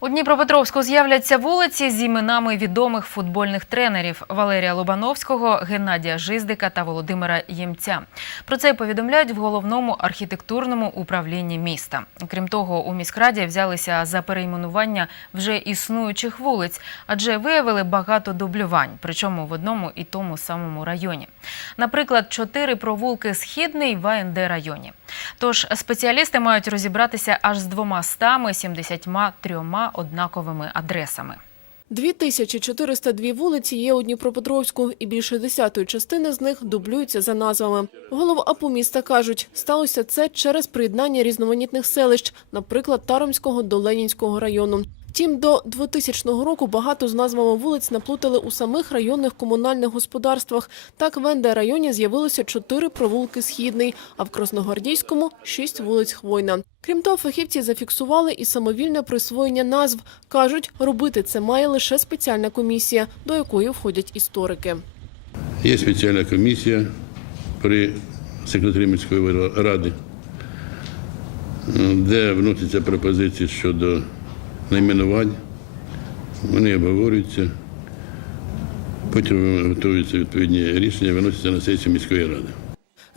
У Дніпропетровську з'являться вулиці з іменами відомих футбольних тренерів Валерія Лобановського, Геннадія Жиздика та Володимира Ємця. Про це повідомляють в головному архітектурному управлінні міста. Крім того, у міськраді взялися за перейменування вже існуючих вулиць, адже виявили багато дублювань, причому в одному і тому самому районі. Наприклад, чотири провулки Східний в АНД районі. Тож спеціалісти мають розібратися аж з двома стами 73 однаковими адресами. 2402 вулиці є у Дніпропетровську, і більше десятої частини з них дублюються за назвами. Голова АПУ міста кажуть, сталося це через приєднання різноманітних селищ, наприклад, Таромського до Ленінського району. Втім, до 2000 року багато з назвами вулиць наплутали у самих районних комунальних господарствах. Так в НД районі з'явилося чотири провулки Східний, а в Красногвардійському – шість вулиць Хвойна. Крім того, фахівці зафіксували і самовільне присвоєння назв. Кажуть, робити це має лише спеціальна комісія, до якої входять історики. Є спеціальна комісія при секретарі міської ради, де вносяться пропозиції щодо найменувань. Вони обговорюються, потім готуються відповідні рішення, виносяться на сесію міської ради.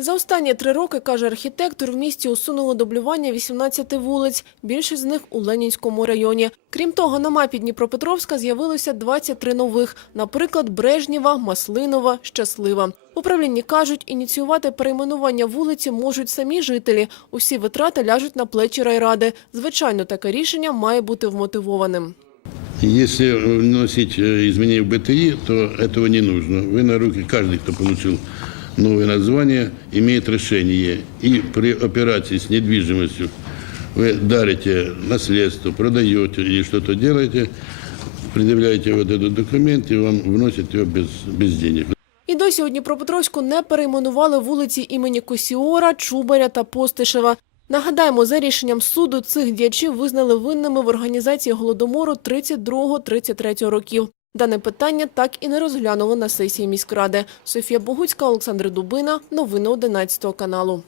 За останні три роки, каже архітектор, в місті усунуло дублювання 18 вулиць, більшість з них у Ленінському районі. Крім того, на мапі Дніпропетровська з'явилося 23 нових, наприклад, Брежнєва, Маслинова, Щаслива В управлінні кажуть, ініціювати перейменування вулиці можуть самі жителі. Усі витрати ляжуть на плечі райради. Звичайно, таке рішення має бути вмотивованим. Если вносить э, изменения в БТИ, то этого не нужно. Вы на руки, каждый, кто получил новое название, имеет решение. И при операции с недвижимостью вы дарите наследство, продаете или что-то делаете, предъявляете вот этот документ, и вам вносят его без, без денег. Досі у Дніпропетровську не перейменували вулиці імені Косіора, Чубаря та Постишева. Нагадаємо, за рішенням суду цих діячів визнали винними в організації голодомору 32-33 років. Дане питання так і не розглянуло на сесії міськради. Софія Богуцька, Олександр Дубина. Новини 11 каналу.